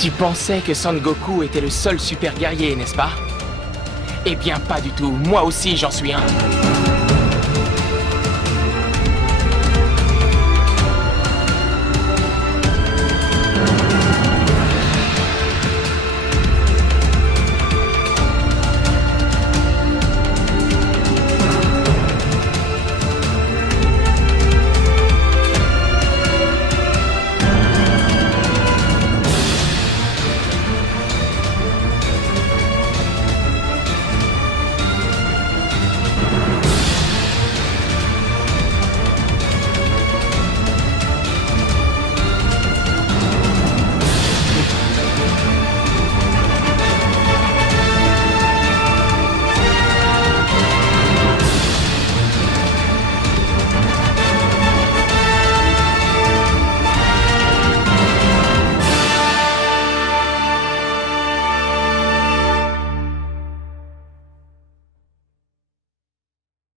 Tu pensais que Son Goku était le seul super guerrier, n'est-ce pas? Eh bien, pas du tout. Moi aussi, j'en suis un.